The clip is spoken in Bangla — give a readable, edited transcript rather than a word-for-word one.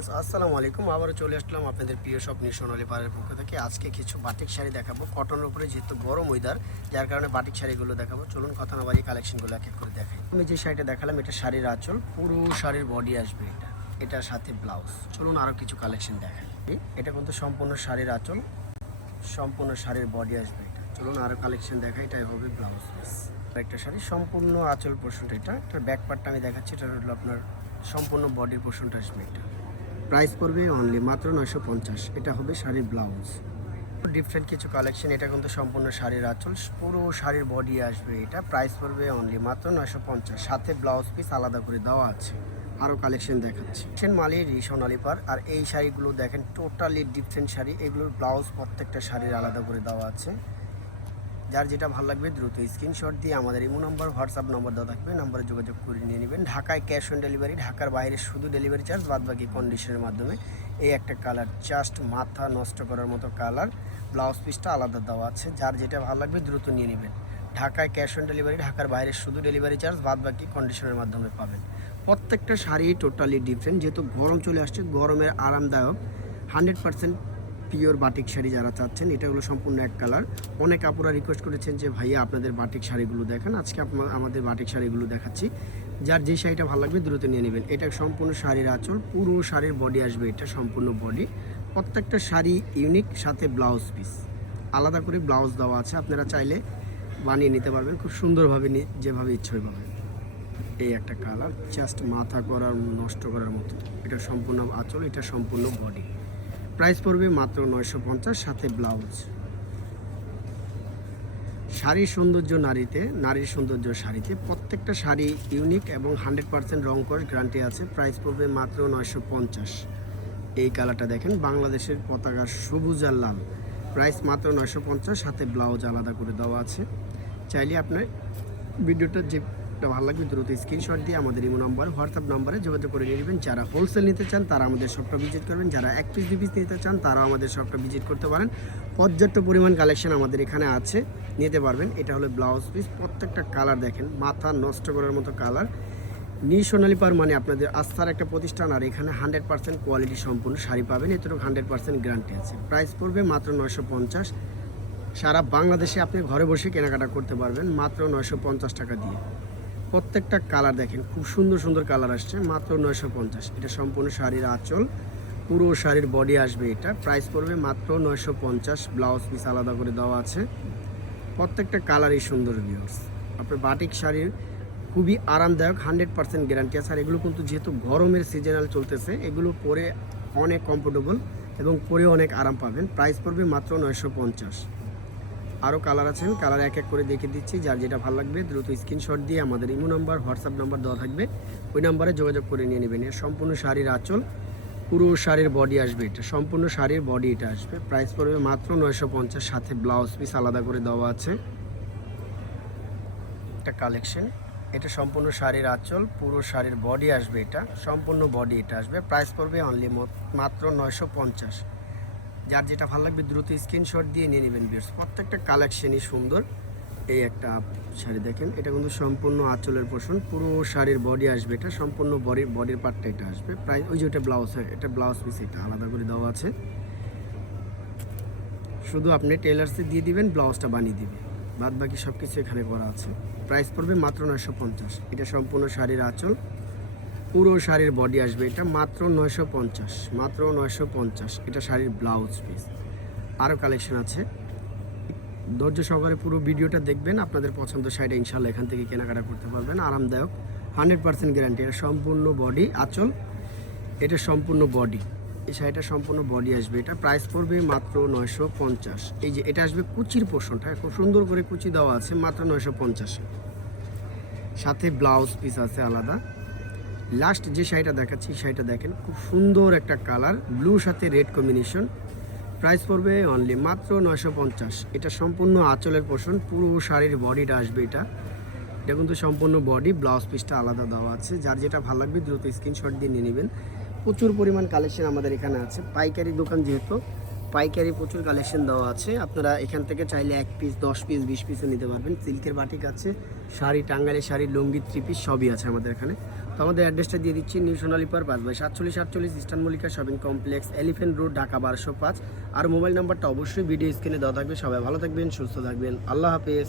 আসসালামু আলাইকুম, আবারও চলে আসলাম আপনাদের প্রিয় স্বপ্নের সোনালী পাড়ের পক্ষ থেকে। আজকে কিছু বাটিক শাড়ি দেখাবো কটনের উপরে, যেহেতু গরম ওয়েদার, যার কারণে বাটিক শাড়িগুলো দেখাবো। চলুন কথা না বাড়িয়ে কালেকশনগুলো এক এক করে দেখাই। আমি যে শাড়িটা দেখালাম এটা শাড়ির আঁচল, পুরো শাড়ির বডি আসবে এটার সাথে ব্লাউজ। চলুন আরও কিছু কালেকশন দেখাই। এটা কিন্তু সম্পূর্ণ শাড়ির আঁচল, সম্পূর্ণ শাড়ির বডি আসবে এটা। চলুন আরও কালেকশন দেখাই। এটাই হবে ব্লাউজ পিস। একটা শাড়ি সম্পূর্ণ আঁচল পোর্শনটা এটার ব্যাক পার্টটা আমি দেখাচ্ছি। এটা হলো আপনার সম্পূর্ণ বডির পোর্শনটা আসবে এটা। প্রাইস পড়বে অনলি মাত্র 950। এটা হবে শাড়ির ব্লাউজ। ডিফারেন্ট কিছু কালেকশন। এটা কিন্তু সম্পূর্ণ শাড়ির আঁচল, পুরো শাড়ির বডি আসবে এটা। প্রাইস পড়বে অনলি মাত্র 950, সাথে ব্লাউজ পিস আলাদা করে দেওয়া আছে। আরও কালেকশন দেখাচ্ছি। মালির সোনালী পাড়। আর এই শাড়িগুলো দেখেন টোটালি ডিফারেন্ট শাড়ি। এগুলোর ব্লাউজ প্রত্যেকটা শাড়ির আলাদা করে দেওয়া আছে। যার যেটা ভালো লাগবে দ্রুত স্ক্রিনশট দিয়ে আমাদের ইমো নাম্বার, হোয়াটসঅ্যাপ নাম্বার দেওয়া থাকবে, নাম্বারে যোগাযোগ করে নিয়ে নেবেন। ঢাকায় ক্যাশ অন ডেলিভারি, ঢাকার বাইরে শুধু ডেলিভারি চার্জ, বাদবাকি কন্ডিশনের মাধ্যমে। এই একটা কালার জাস্ট মাথা নষ্ট করার মতো কালার, ব্লাউজ পিসটা আলাদা দেওয়া আছে। যার যেটা ভালো লাগবে দ্রুত নিয়ে নেবেন। ঢাকায় ক্যাশ অন ডেলিভারি, ঢাকার বাইরে শুধু ডেলিভারি চার্জ, বাদবাকি কন্ডিশনের মাধ্যমে পাবেন। প্রত্যেকটা শাড়ি টোটালি ডিফারেন্ট, যেহেতু গরম চলে আসছে, গরমের আরামদায়ক 100% পিওর বাটিক শাড়ি যারা চাচ্ছেন। এটা হলো সম্পূর্ণ এক কালার। অনেক আপুরা রিকোয়েস্ট করেছেন যে ভাইয়া আপনাদের বাটিক শাড়িগুলো দেখান। আজকে আমাদের বাটিক শাড়িগুলো দেখাচ্ছি। যার যে শাড়িটা ভালো লাগবে দ্রুত নিয়ে নেবেন। এটা সম্পূর্ণ শাড়ির আঁচল, পুরো শাড়ির বডি আসবে এটা সম্পূর্ণ বডি। প্রত্যেকটা শাড়ি ইউনিক, সাথে ব্লাউজ পিস আলাদা করে ব্লাউজ দেওয়া আছে। আপনারা চাইলে বানিয়ে নিতে পারবেন খুব সুন্দরভাবে, যেভাবে ইচ্ছে ওইভাবে। এই একটা কালার জাস্ট মাথা করার নষ্ট করার মতো। এটা সম্পূর্ণ আঁচল, এটা সম্পূর্ণ বডি। প্রাইস পড়বে মাত্র 950, সাথে ব্লাউজ। শাড়ির সৌন্দর্য নারীতে, নারীর সৌন্দর্য শাড়িতে। প্রত্যেকটা শাড়ি ইউনিক এবং 100% রং কস গ্যারান্টি আছে। প্রাইস পড়বে মাত্র 950। এই কালারটা দেখেন, বাংলাদেশের পতাকার সবুজ আর লাল। প্রাইস মাত্র 950, সাথে ব্লাউজ আলাদা করে দেওয়া আছে। চাইলে আপনার ভিডিওটা যেটা ভালো লাগবে দ্রুত স্ক্রিনশট দিয়ে আমাদের ইমো নাম্বার, হোয়াটসঅ্যাপ নাম্বারে যোগাযোগ করে নিয়ে নেবেন। যারা হোলসেল নিতে চান তারা আমাদের শপটা ভিজিট করবেন, যারা এক পিস 2 পিস নিতে চান তারাও আমাদের শপটা ভিজিট করতে পারেন। পর্যাপ্ত পরিমাণ কালেকশন আমাদের এখানে আছে, নিতে পারবেন। এটা হলো ব্লাউজ পিস। প্রত্যেকটা কালার দেখেন, মাথা নষ্ট করার মতো কালার। সোনালী পাড় মানে আপনাদের আস্থার একটা প্রতিষ্ঠান, আর এখানে 100% কোয়ালিটি সম্পূর্ণ শাড়ি পাবেন। এতটুকু 100% গ্যারান্টি আছে। প্রাইস পড়বে মাত্র 950। সারা বাংলাদেশে আপনি ঘরে বসে কেনাকাটা করতে পারবেন মাত্র 950 টাকা দিয়ে। প্রত্যেকটা কালার দেখেন, খুব সুন্দর সুন্দর কালার আসছে, মাত্র 950। এটা সম্পূর্ণ শাড়ির আঁচল, পুরো শাড়ির বডি আসবে এটা। প্রাইস পড়বে মাত্র 950, ব্লাউজ পিস আলাদা করে দেওয়া আছে। প্রত্যেকটা কালারই সুন্দর ভিউয়ার্স। আপনার বাটিক শাড়ির খুবই আরামদায়ক, 100% গ্যারান্টি আছে। আর এগুলো কিন্তু যেহেতু গরমের সিজনাল চলতেছে, এগুলো পরে অনেক কমফোর্টেবল এবং পরে অনেক আরাম পাবেন। প্রাইস পড়বে মাত্র 950। আরও কালার আছে, আমি কালার এক এক করে দেখে দিচ্ছি। যার যেটা ভালো লাগবে দ্রুত স্ক্রিনশট দিয়ে আমাদের ইমো নাম্বার, হোয়াটসঅ্যাপ নাম্বার দেওয়া থাকবে, ওই নাম্বারে যোগাযোগ করে নিয়ে নেবেন। এর সম্পূর্ণ শাড়ির আঁচল, পুরো শাড়ির বডি আসবে এটা। সম্পূর্ণ শাড়ির বডি এটা আসবে। প্রাইস পড়বে মাত্র 950, সাথে ব্লাউজ পিস আলাদা করে দেওয়া আছে। একটা কালেকশন। এটা সম্পূর্ণ শাড়ির আঁচল, পুরো শাড়ির বডি আসবে এটা। সম্পূর্ণ বডি এটা আসবে। প্রাইস পড়বে অনলি মাত্র 950। যার যেটা ভালো লাগবে দ্রুত স্ক্রিনশট দিয়ে নিয়ে নেবেন ভিউয়ার্স। প্রত্যেকটা কালেকশনই সুন্দর। এই একটা শাড়ি দেখেন, এটা কিন্তু সম্পূর্ণ আঁচলের পোর্শন, পুরো শাড়ির বডি আসবে এটা। সম্পূর্ণ বডির পার্টটা এটা আসবে। প্রায় ওই যে ওটা ব্লাউজ, হয় এটা ব্লাউজ পিস, এটা আলাদা করে দেওয়া আছে। শুধু আপনি টেলার্সে দিয়ে দিবেন, ব্লাউজটা বানিয়ে দিবে, বাদ বাকি সব কিছু এখানে করা আছে। প্রাইস পড়বে মাত্র 950। এটা সম্পূর্ণ শাড়ির আঁচল, পুরো শাড়ির বডি আসবে এটা। মাত্র 950, মাত্র 950। এটা শাড়ির ব্লাউজ পিস। আরও কালেকশন আছে, ধৈর্য সহকারে পুরো ভিডিওটা দেখবেন। আপনাদের পছন্দ শাড়িটা ইনশাল্লাহ এখান থেকে কেনাকাটা করতে পারবেন। আরামদায়ক, 100% গ্যারান্টি। এটা সম্পূর্ণ বডি আঁচল, এটা সম্পূর্ণ বডি। এই শাড়িটা সম্পূর্ণ বডি আসবে এটা। প্রাইস পড়বে মাত্র 950। এই যে এটা আসবে কুচির পোর্শনটা, খুব সুন্দর করে কুচি দেওয়া আছে, মাত্র 950। সাথে ব্লাউজ পিস আছে আলাদা। লাস্ট যে শাড়িটা দেখাচ্ছি, শাড়িটা দেখেন, খুব সুন্দর একটা কালার, ব্লু সাথে রেড কম্বিনেশন। প্রাইস পড়বে অনলি মাত্র 950। এটা সম্পূর্ণ আঁচলের পোর্শন, পুরো শাড়ির বডিটা আসবে এটা। এটা কিন্তু সম্পূর্ণ বডি, ব্লাউজ পিসটা আলাদা দেওয়া আছে। যার যেটা ভালো লাগবে দ্রুত স্ক্রিনশট দিয়ে নিয়ে নেবেন। প্রচুর পরিমাণ কালেকশন আমাদের এখানে আছে। পাইকারি দোকান যেহেতু, পাইকারি প্রচুর কালেকশন দেওয়া আছে। আপনারা এখান থেকে চাইলে 1 পিস, 10 পিস, 20 পিসও নিতে পারবেন। সিল্কের বাটিক আছে, শাড়ি, টাঙ্গাইলের শাড়ি, লুঙ্গি, 3 পিস সবই আছে আমাদের এখানে। তো আমাদের অ্যাড্রেসটা দিয়ে দিচ্ছি, নিউ সোনালী পার 5/47 eastern Mallika shopping complex, elephant road, Dhaka 1205। আর মোবাইল নাম্বারটা অবশ্যই ভিডিও স্ক্রিনে দেওয়া থাকবে। সবাই ভালো থাকবেন, সুস্থ থাকবেন, আল্লাহ হাফেজ।